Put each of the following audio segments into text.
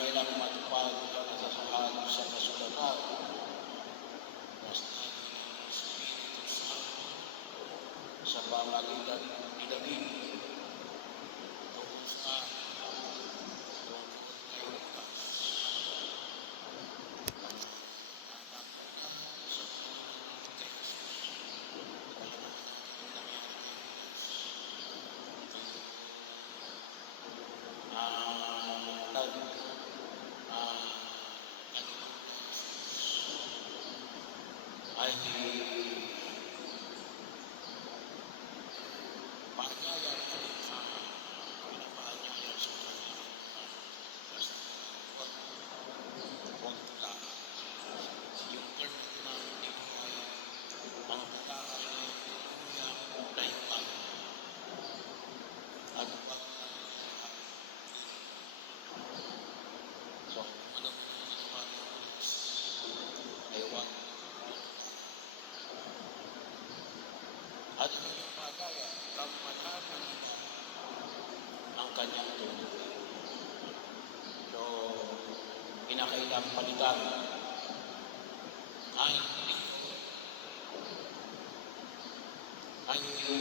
kailangan matupad ang nasasaad sa kasulatan. Basta ng Espiritu Santo sa pamagitan ni David tungkol sa tungkol kay Lucas. Ay paanyaya rin sa pinapaanyaya sa kanya. Basta huwag tula. Yung term na ginamit ni Buhay, ang tula ay tuluyang layuan. At pag so, ano mo naman ay huwag. At ang iyong magaya, kang malaman nila ang kanyang tuluyan. So, kinakailang palitan ay yung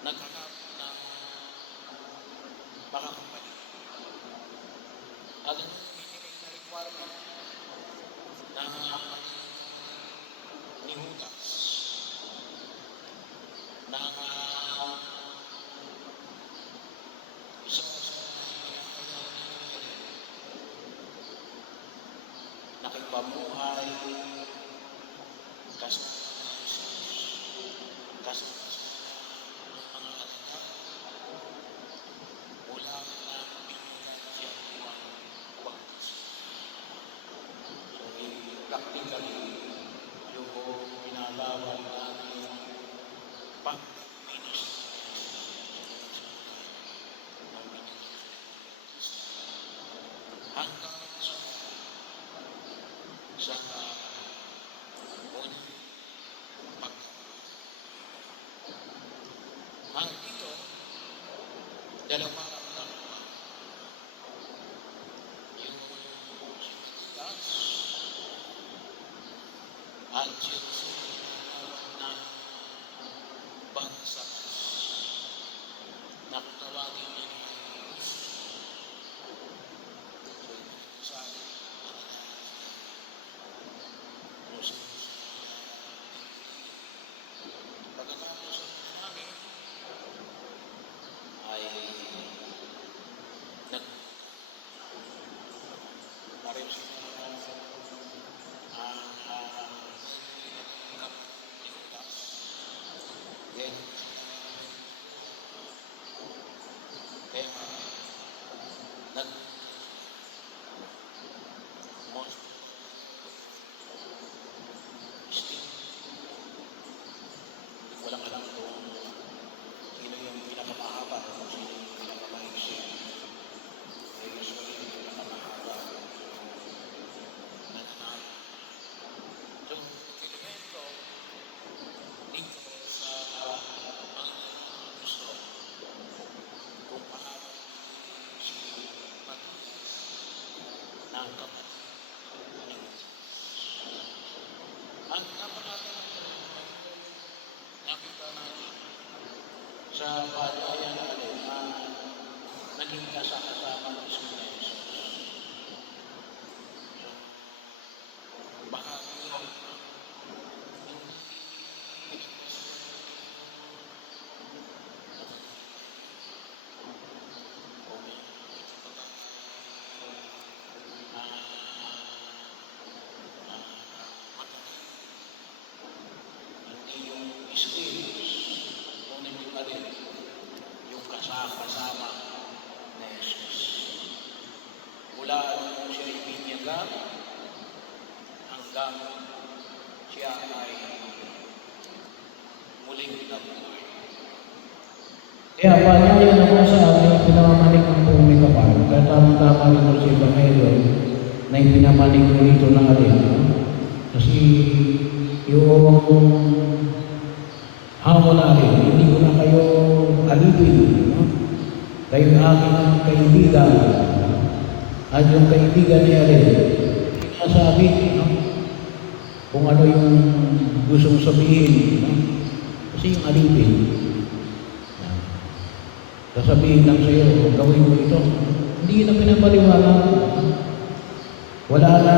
naghanap ng makakapalit. At ang hiniling na requirement na ni Judas na isa sa nakipamuhay kasama ng mga anak mula na binigyan siya ng baptismo. So, practically, yung pinalawan natin pag-ministry ng binigyan hanggang sa unang ang ito, dalawa ang dalawa. Yung Judas at yung na bansa na tawagin niya sa pagkatapos namin ay nag-parin sila then kaya most still walang alam kung sino yung pinakamahaba kung sino yung pinakamaiksi. Ay usually yung pinakamahaba nananalo. So, elemento dito sa mga gusto kung paano si Matias ng kapatid ni ang napakagandang nakita natin sa paanyaya natin na naging kasama ng Isko na Jesus. Baka hindi yung skills, ngunit yung alin, yung kasama na Jesus. Mula nung siya ibinyagan hanggang siya ay muling nabuhay. Kaya paanyaya naman sa ating pinamamanik ng buong may kapal. Kaya tama-tama rin mo si Evangelio na ipinamanik mo dito ng alin. Kasi yung hamon natin, hindi ko na kayo alipin. No? kayo aking kaibigan, at yung kaibigan niya rin, sinasabi, no? Kung ano yung gustong sabihin, no? Kasi yung alipin, sasabihin lang sa'yo, gawin mo ito, hindi na pinapaliwala. Wala na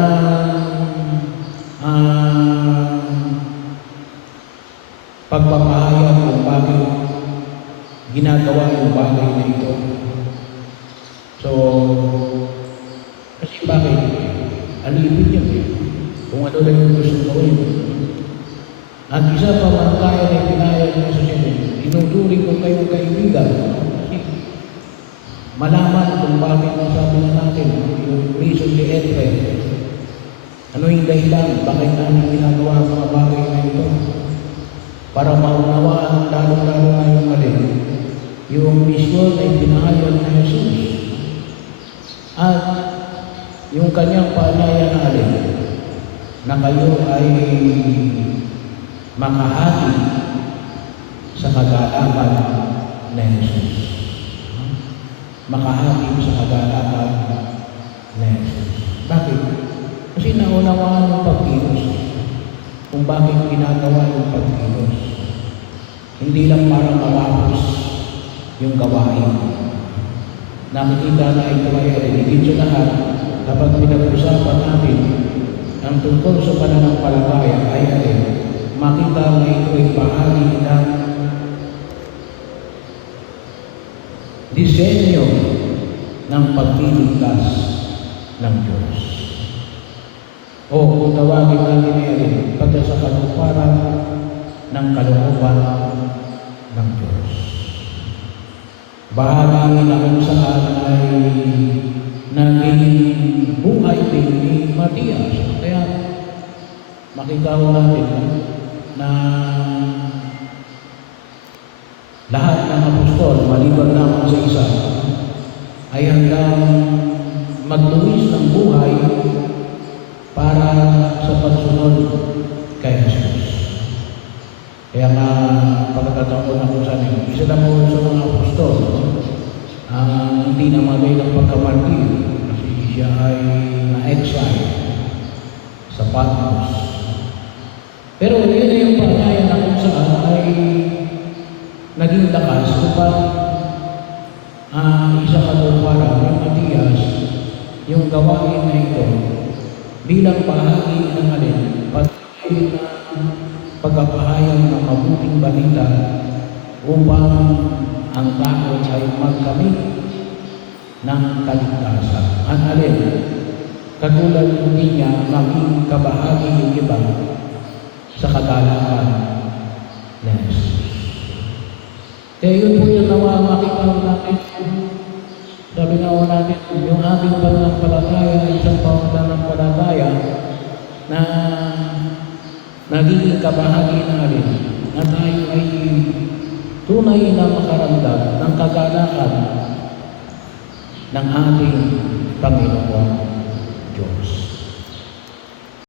pagpapahayag kung bakit ginagawa yung bagay na ito. So, kasi bakit? Alipin yun. Kung ano lang yung gusto gawin. At isa pa man kaya na pinayag niya sa siya, inuturing ko kayong kaibigan. Kasi malaman kung bakit sabi na natin, yung reason de entre. Ano yung dahilan? Bakit namin ginagawa ang mga bagay na ito? Para maunawaan lalo-lalo na yung alin. Yung misyon na ipinahayag na Jesus. At yung kanyang paanyaya na alin, na kayo ay makahati sa kagalakan na Jesus. Makahati sa kagalakan na Jesus. Bakit? Kasi naunawaan yung pagkilos. Kung bakit ginagawa yung pagkilos. Hindi lang para matapos yung gawain. Nakikita na ito ay higit sa lahat kapag pinag-usapan natin ang tungkol sa pananampalataya ay makita na ito ay bahagi ng disenyo ng pagliligtas ng Diyos. O kung tawagin natin ay pagka sa katuparan ng kalooban ng Diyos. Bahagi na kung saan ay naging buhay din ni Matias. Kaya makita ko natin na lahat ng apostol, maliban lamang sa isa, ay hanggang magluwis ng buhay para sa pagsunod kay Jesus. Kaya nga, pagkatapos ko na kung saan, isa lang mo sa mga apostol, hindi na magay ng pagkamartir kasi siya ay na-exile sa Patmos. Pero yun na yung paanyaya na kung saan ay naging lakas kapag isa katuparan ng Matias yung gawain na ito bilang bahagi ng alin, patuloy na pagpapahayag ng mabuting balita upang ang tao ay magkamit ng kaligtasan. Ang alin, katulad hindi niya maging kabahagi yung iba sa kagalakan na Jesus. Kaya yun po yung nawa makita natin. Sabi nga ho natin, yung ating pananampalataya ay isang pananampalataya na nagiging kabahagi na alin na tayo ay tunay na makaramdam ng kagalakan ng ating Panginoon Diyos.